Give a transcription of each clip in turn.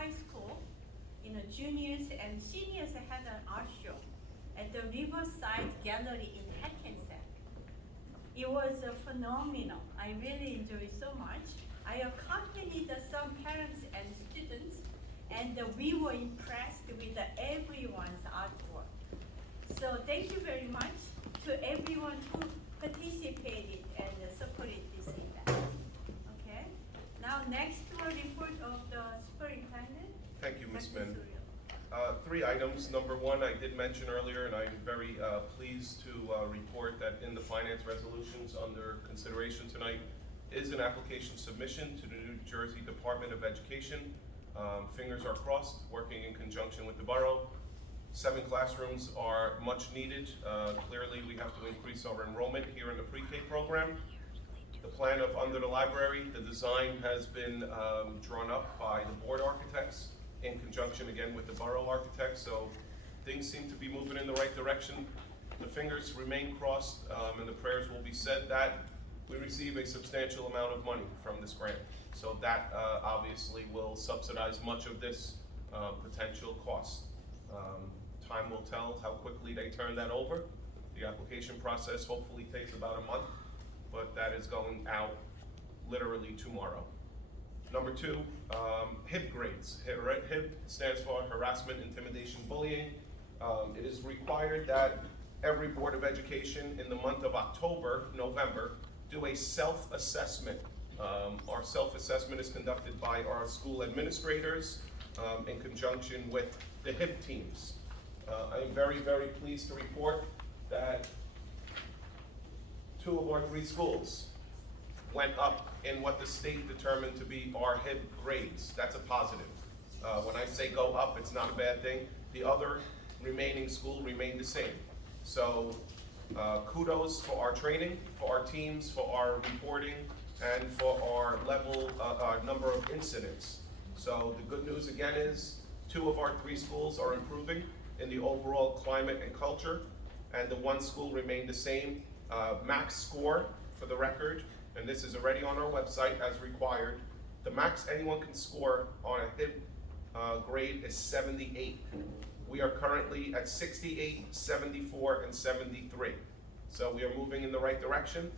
high school, juniors and seniors had an art show at the Riverside Gallery in Hackensack. It was phenomenal. I really enjoyed so much. I accompanied some parents and students, and we were impressed with everyone's artwork. So thank you very much to everyone who participated and supported this event. Okay. Now next to a report of the superintendent. Thank you, Ms. Dr. Min. Surya. 3 items. Number 1, I did mention earlier, and I'm very pleased to report that in the finance resolutions under consideration tonight is an application submission to the New Jersey Department of Education. Fingers are crossed, working in conjunction with the borough. 7 classrooms are much needed. Clearly, we have to increase our enrollment here in the pre-K program. The plan of under the library, the design has been drawn up by the board architects in conjunction again with the borough architects, so things seem to be moving in the right direction. The fingers remain crossed, and the prayers will be said that we receive a substantial amount of money from this grant. So that obviously will subsidize much of this potential cost. Time will tell how quickly they turn that over. The application process hopefully takes about a month, but that is going out literally tomorrow. Number 2, HIB grades. HIB stands for harassment, intimidation, bullying. It is required that every Board of Education in the month of October, November, do a self-assessment. Our self-assessment is conducted by our school administrators in conjunction with the HIB teams. I am very, very pleased to report that 2 of our 3 schools went up in what the state determined to be our HIB grades. That's a positive. When I say go up, it's not a bad thing. The other remaining school remained the same. So kudos for our training, for our teams, for our reporting, and for our level, number of incidents. So the good news again is 2 of our 3 schools are improving in the overall climate and culture, and the 1 school remained the same. Max score, for the record, and this is already on our website as required, the max anyone can score on a HIB grade is 78. We are currently at 68, 74, and 73. So we are moving in the right direction.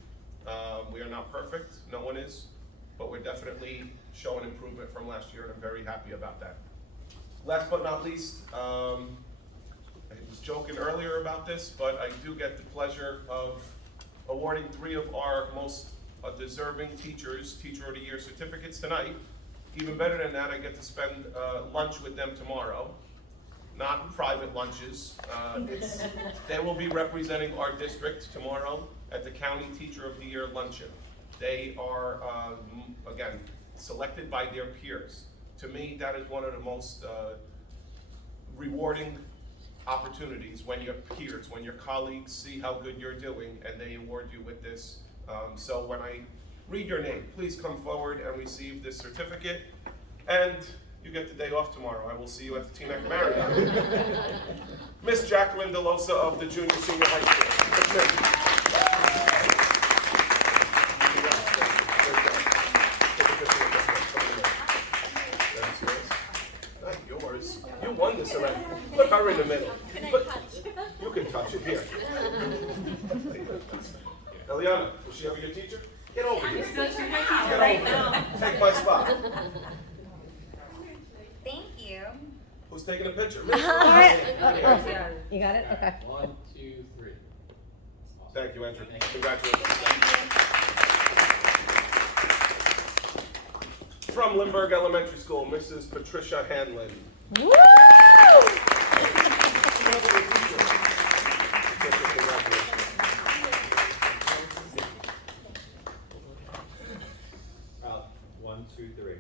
We are not perfect, no one is, but we're definitely showing improvement from last year, and I'm very happy about that. Last but not least, I was joking earlier about this, but I do get the pleasure of awarding 3 of our most deserving teachers Teacher of the Year certificates tonight. Even better than that, I get to spend lunch with them tomorrow. Not private lunches. They will be representing our district tomorrow at the County Teacher of the Year luncheon. They are, again, selected by their peers. To me, that is one of the most rewarding opportunities when your peers, when your colleagues see how good you're doing and they award you with this. So when I read your name, please come forward and receive this certificate. And you get the day off tomorrow. I will see you at the Teaneck Marriott. Miss Jacqueline DeLosa of the Junior Senior High School. Not yours. You won this already. Put her in the middle. You can touch it here. Eliana, was she ever your teacher? Get over here. Get over here. Take my spot. Thank you. Who's taking a picture? You got it? Okay. 1, 2, 3. Thank you, Andrew. Congratulations. From Lindbergh Elementary School, Mrs. Patricia Hanlon. Woo! One, two, three.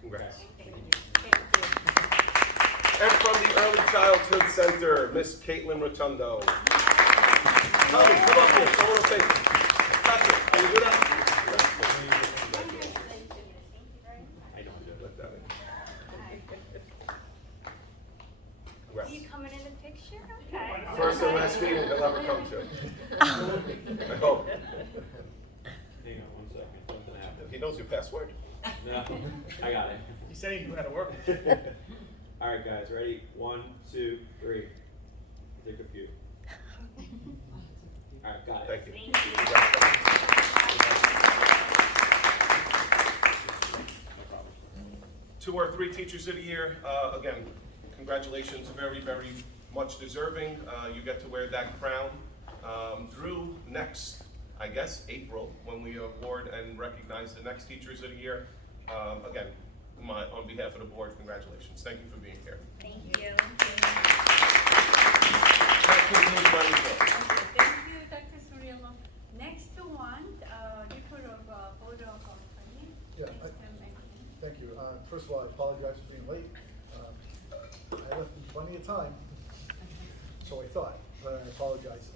Congrats. And from the Early Childhood Center, Miss Caitlin Rotundo. Tommy, come up here. Someone will take it. Patrick, can you do that? I don't do it. Let that in. Are Congrats. you coming in the picture? Okay. First and last meeting they'll ever come to. I hope. Hang on 1 second. Something happened. He knows your password. No, I got it. He said he knew how to work. Alright guys, ready? 1, 2, 3. Take a few. Alright, got it. Thank you. Thank you. No problem. 2 or 3 Teachers of the Year, again, congratulations, very, very much deserving. You get to wear that crown through next, I guess, April, when we award and recognize the next Teachers of the Year. Again, on behalf of the board, congratulations. Thank you for being here. Thank you. That concludes my report. Okay, thank you, Dr. Suriello. Next one, report of Board of Finance. Yeah, Mr. McKean. Thank you. First of all, I apologize for being late. I left in plenty of time, so I thought, but I apologize.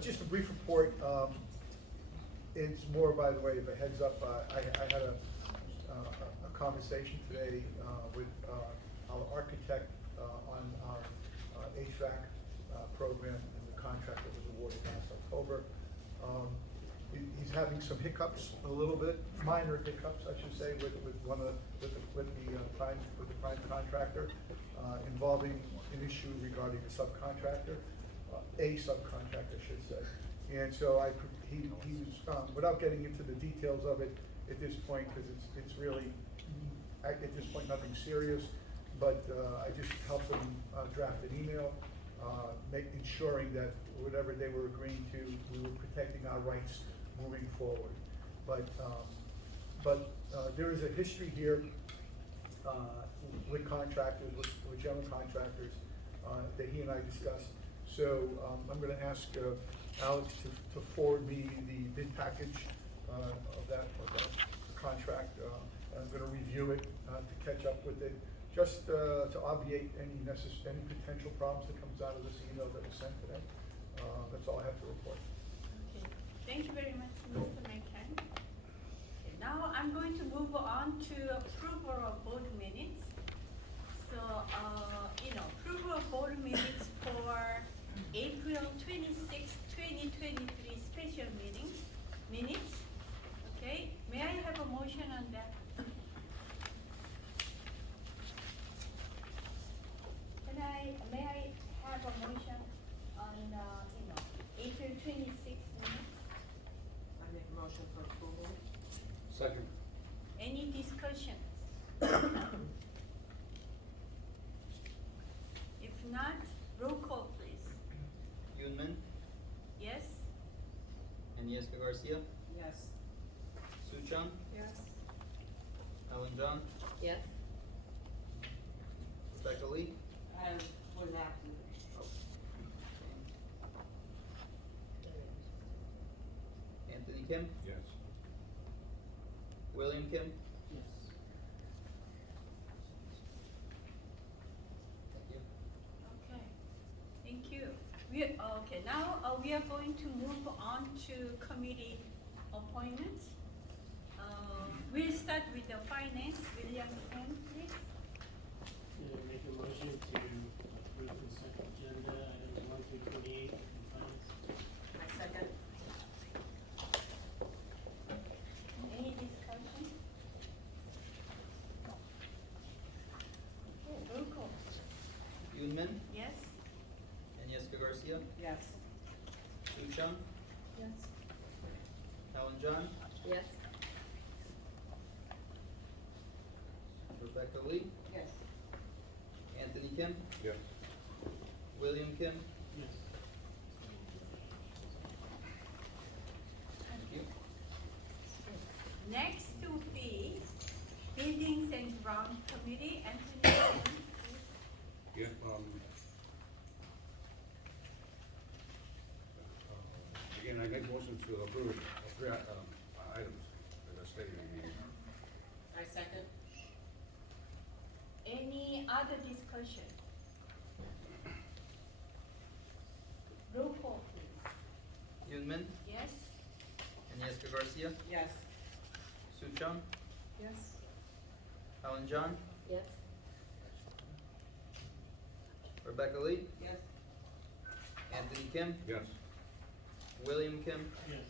Just a brief report. It's more, by the way, of a heads up. I had a conversation today with our architect on our HVAC program and the contract that was awarded last October. He's having some hiccups, a little bit, minor hiccups, I should say, with the prime contractor, involving an issue regarding a subcontractor, I should say. And so he was, without getting into the details of it at this point, because it's really, at this point, nothing serious, but I just helped them draft an email, ensuring that whatever they were agreeing to, we were protecting our rights moving forward. But there is a history here with contractors, with general contractors, that he and I discussed. So I'm gonna ask Alex to forward me the bid package of that contract. I'm gonna review it to catch up with it, just to obviate any potential problems that comes out of this email that was sent today. That's all I have to report. Okay, thank you very much, Mr. McCann. Okay, now I'm going to move on to approval of board minutes. So, approval of board minutes for April 26, 2023 special minutes. Okay, may I have a motion on that? May I have a motion on, April 26 minutes? I make a motion for approval. Second. Any discussions? If not, roll call please. Yunman, Yes? Agnieszka Garcia, Yes. Suchan, Yes. Alan John, Yes. Rebecca Lee, I was absent. Anthony Kim, Yes. William Kim. Yes. Thank you. Okay, thank you. Okay, now we are going to move on to committee appointments. We'll start with the finance. William Ken, please. Make a motion to approve consent agenda items 1 through 28 in finance. I second. Any discussion? Okay, roll call. Yunman, Yes? Agnieszka Garcia, Yes. Suchan, Yes. Alan John, Yes. Rebecca Lee, Yes. Anthony Kim, Yes. William Kim. Yes. Thank you. Next will be Buildings and Ground Committee, Anthony Kim, please. Yeah, again, I make motion to approve 3 items that are stated in the. I second. Any other discussion? Roll call, please. Yunman, Yes? Agnieszka Garcia, Yes. Suchan, Yes. Alan John, Yes. Rebecca Lee, Yes. Anthony Kim, Yes. William Kim. Yes.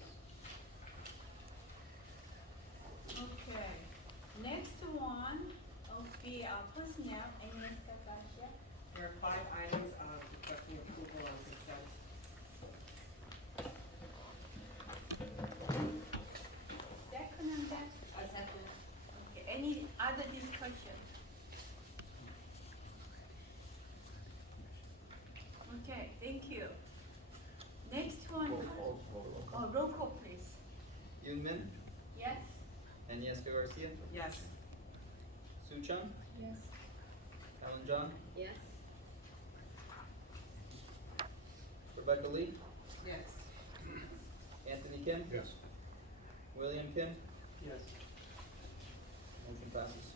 Okay. personnel, Iniesta Garcia. There are 5 items requesting approval on consent. Second on that? I second. Okay, any other discussion? Okay, thank you. Next one. Oh, roll call please. Yoonmin, Yes? Agnieszka Garcia, Yes. Sue Chung, Yes. Alan John, Yes. Rebecca Lee, Yes. Anthony Kim, Yes. William Kim, Yes. motion passes.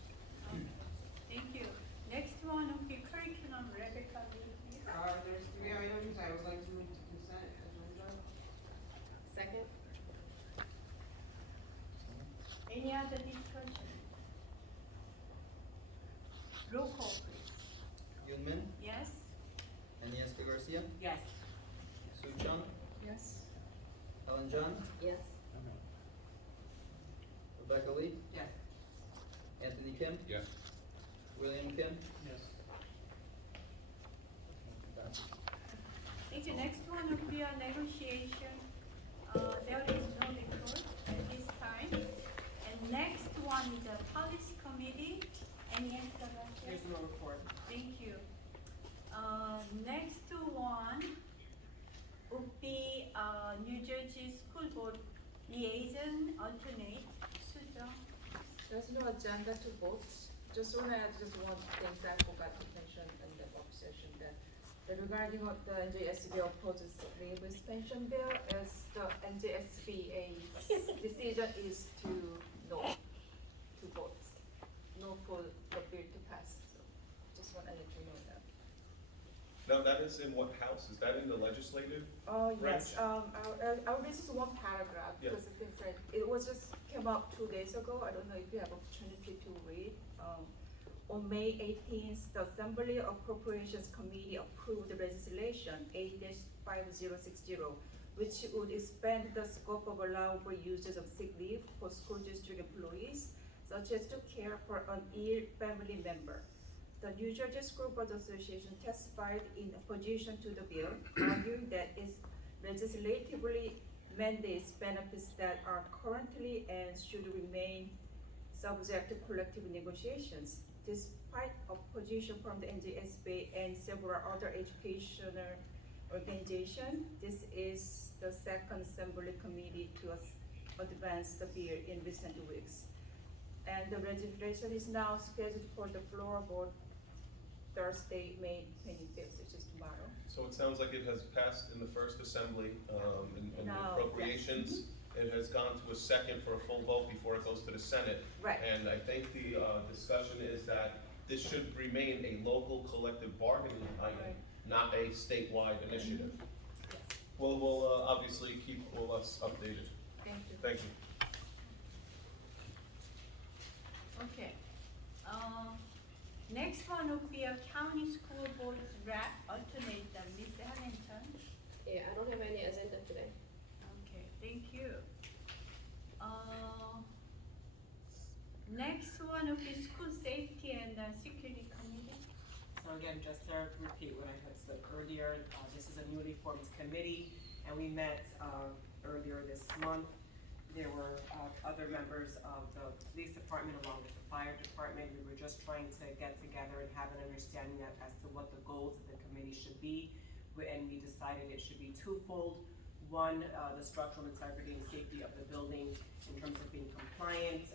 Thank you. Next one will be curriculum, Rebecca Lee, please. There's 3 items I would like to move to consent agenda. Second? Any other discussion? Roll call please. Yoonmin, Yes? Agnieszka Garcia, Yes. Sue Chung, Yes. Alan John, Yes. Rebecca Lee, Yes. Anthony Kim, Yes. William Kim, Yes. motion passes. Thank you. Next one will be a negotiation. There is no report at this time. And next one is a policy committee. Any explanation? There's no report. Thank you. Next one would be, New Jersey School Board Liaison Alternate, Sujo. There's no agenda to vote. Just wanna add just one thing that I forgot to mention in the work session that regarding what the NJSB opposes leave suspension bill, as the NJSBA's decision is to no, to vote, no for the bill to pass. So just wanna let you know that. Now, that is in what house? Is that in the legislative? Oh, yes, Branch. I'll read just one paragraph, Yeah. because it's right, it was just came up 2 days ago, I don't know if you have opportunity to read. On May 18th, the Assembly Appropriations Committee approved the legislation A-5060, which would expand the scope of allowable uses of sick leave for school district employees, such as to care for an ill family member. The New Jersey School Board Association testified in opposition to the bill, arguing that it legislatively mandates benefits that are currently and should remain subject to collective negotiations. Despite opposition from the NJSB and several other educational organizations, this is the second Assembly Committee to advance the bill in recent weeks. And the legislation is now scheduled for the floor vote Thursday, May 25th, which is tomorrow. So it sounds like it has passed in the first assembly, in the Now, appropriations. It has gone to a second for a full vote before it goes to the Senate. Right. And I think the, discussion is that this should remain a local collective bargaining item, Right. not a statewide initiative. Yes. Well, we'll, obviously keep all us updated. Thank you. Thank you. Okay. Next one would be a county school board rep alternate, Ms. Hamilton. Yeah, I don't have any agenda today. Okay, thank you. Next one would be school safety and security committee. So again, just to repeat what I had said earlier, this is a newly formed committee, and we met earlier this month. There were other members of the police department along with the fire department. We were just trying to get together and have an understanding as to what the goals of the committee should be. And we decided it should be twofold. One, the structural integrity and safety of the building in terms of being compliant,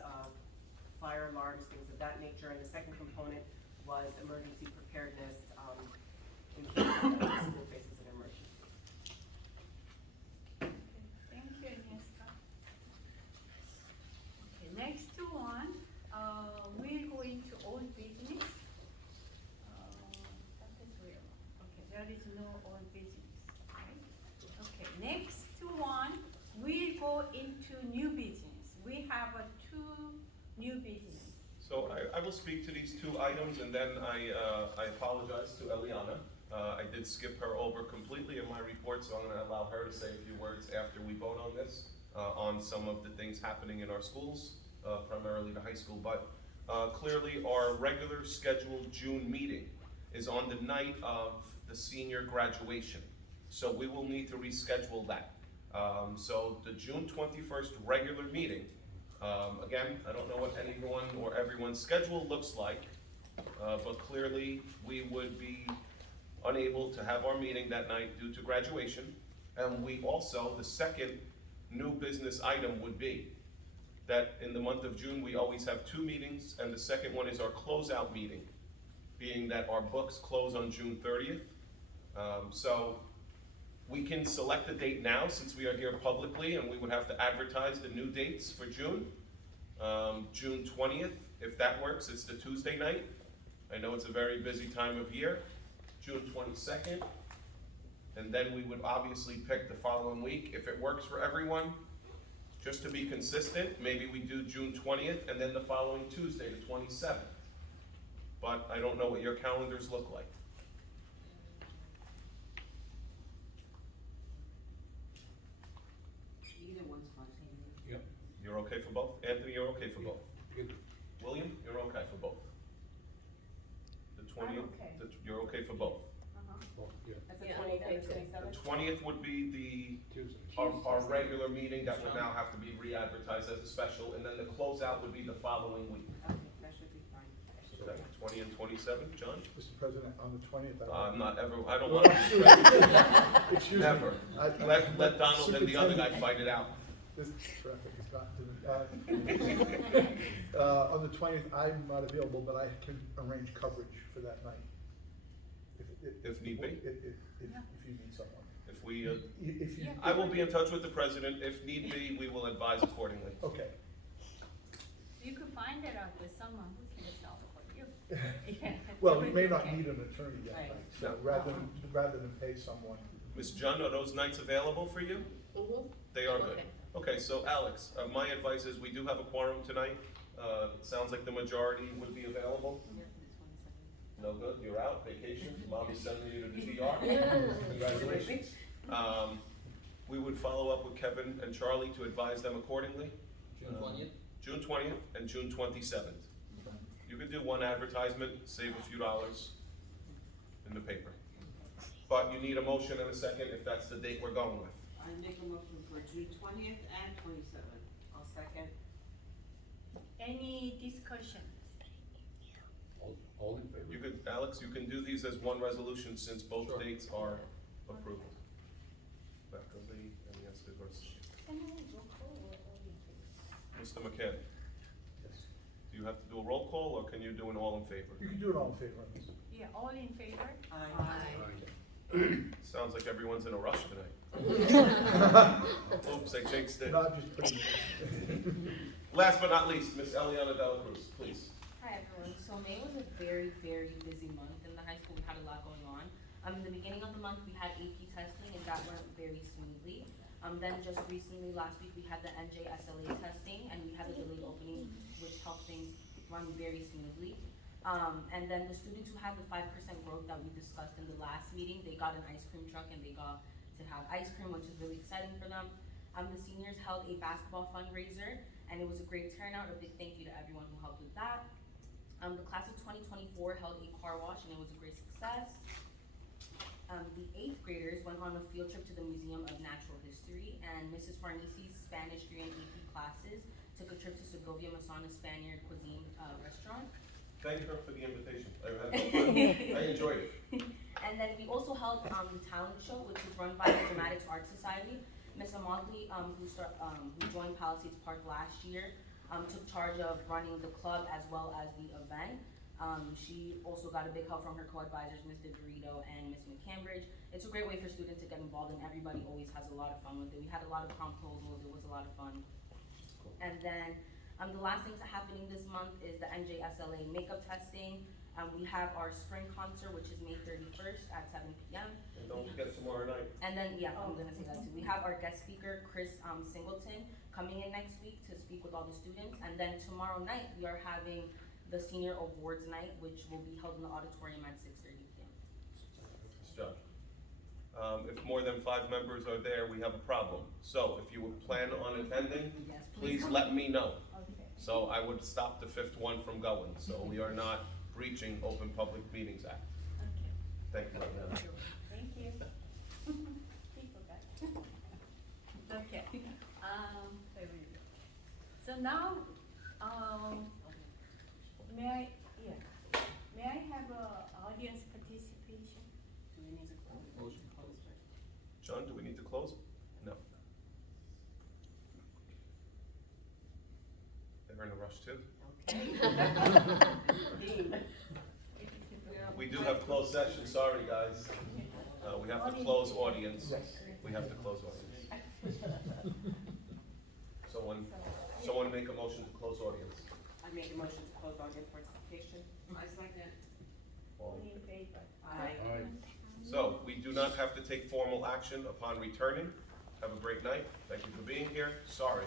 fire alarms, things of that nature. And the second component was emergency preparedness in case the school faces an emergency. Thank you, Agnieszka. Okay, next one, we're going to old business. That is real. Okay, there is no old business, right? Okay, next one, we go into new business. We have two new business. So I will speak to these two items, and then I apologize to Eliana. I did skip her over completely in my report, so I'm gonna allow her to say a few words after we vote on this, on some of the things happening in our schools, primarily the high school. But Clearly, our regular scheduled June meeting is on the night of the senior graduation. So we will need to reschedule that. So the June 21st regular meeting, again, I don't know what anyone or everyone's schedule looks like, but clearly we would be unable to have our meeting that night due to graduation. And we also, the second new business item would be that in the month of June, we always have 2 meetings, and the second one is our closeout meeting, being that our books close on June 30th. So we can select the date now, since we are here publicly, and we would have to advertise the new dates for June. June 20th, if that works, it's the Tuesday night. I know it's a very busy time of year. June 22nd, and then we would obviously pick the following week. If it works for everyone, just to be consistent, maybe we do June 20th and then the following Tuesday, the 27th. But I don't know what your calendars look like. Either one's fine. Yep. You're okay for both? Anthony, you're okay for both? Good. William, you're okay for both? The 20th? okay. You're okay for both? Well, yeah, That's the Yeah, 20th okay, and the too. 27th? The 20th would be Tuesday. our regular meeting that would now have to be re-advertised as a special, and then the closeout would be the following week. Okay, that should be fine. Okay, 20 and 27, John? Mr. President, on the 20th, I'm not ever, I don't want to be president. Excuse me. Never. Let Donald and the other guy fight it out. This traffic has gotten to me. On the 20th, I'm not available, but I can arrange coverage for that night. If need be. If you need someone. If we, If you. I will be in touch with the president. If need be, we will advise accordingly. Okay. You could find it out with someone who can solve it for you. Yeah, Well, that we would may be not okay. need an attorney that Right. night, so rather than pay someone. Ms. John, are those nights available for you? Mm-hmm. They are good. Okay. Okay, so Alex, my advice is we do have a quorum tonight. It sounds like the majority would be available. No good, you're out, vacation, mommy's sending you to the DR. Congratulations. We would follow up with Kevin and Charlie to advise them accordingly. June 20th? June 20th and June 27th. You could do one advertisement, save a few dollars in the paper. But you need a motion and a second if that's the date we're going with. I make a motion for June 20th and 27th. I'll second. Any discussion? All in favor? You could, Alex, you can do these as one resolution since both Sure. dates are approved. Becca Lee and Jessica Garcia. Mr. McCann, Yes. do you have to do a roll call or can you do an all in favor? You can do it all in favor of this. Yeah, all in favor? Aye. Sounds like everyone's in a rush tonight. Oops, I jinxed it. No, I'm just putting it. Last but not least, Miss Eliana Dela Cruz, please. Hi everyone. So May was a very, very busy month in the high school. We had a lot going on. In the beginning of the month, we had AP testing and that went very smoothly. Then just recently, last week, we had the NJSLA testing and we had a delayed opening, which helped things run very smoothly. And then the students who had the 5% growth that we discussed in the last meeting, they got an ice cream truck and they got to have ice cream, which is really exciting for them. The seniors held a basketball fundraiser and it was a great turnout. A big thank you to everyone who helped with that. The class of 2024 held a car wash and it was a great success. The 8th graders went on a field trip to the Museum of Natural History and Mrs. Farnisi's Spanish 3 and AP classes took a trip to Segovia Masona Spaniard Cuisine restaurant. Thank her for the invitation. I enjoyed it. And then we also held the talent show, which was run by the Dramatics Art Society. Miss Amadli, who joined Palisades Park last year, took charge of running the club as well as the event. She also got a big help from her co-advisors, Mr. Dorito and Miss McCambridge. It's a great way for students to get involved and everybody always has a lot of fun with it. We had a lot of proposals, it was a lot of fun. And then the last things that happening this month is the NJSLA makeup testing. We have our spring concert, which is May 31st at 7 p.m. And don't forget tomorrow night. And then, yeah, I'm gonna say that too. We have our guest speaker, Chris Singleton, coming in next week to speak with all the students. And then tomorrow night, we are having the senior awards night, which will be held in the auditorium at 6:30 p.m. Nice job. If more than 5 members are there, we have a problem. So if you would plan on attending, Yes, please let me know. Okay. So I would stop the fifth one from going, so we are not breaching Open Public Meetings Act. Okay, Thank you. thank you. People got okay, very good. So now, may I have audience participation? Do we need to close? Motion. Close first. John, do we need to close? No. They're in a rush too. Dean. We do have closed session, sorry, guys. We have to close audience. Yes. We have to close audience. Someone make a motion to close audience. I make a motion to close audience participation. I second. All- In favor? Aye. Aye. So, we do not have to take formal action upon returning. Have a great night. Thank you for being here. Sorry.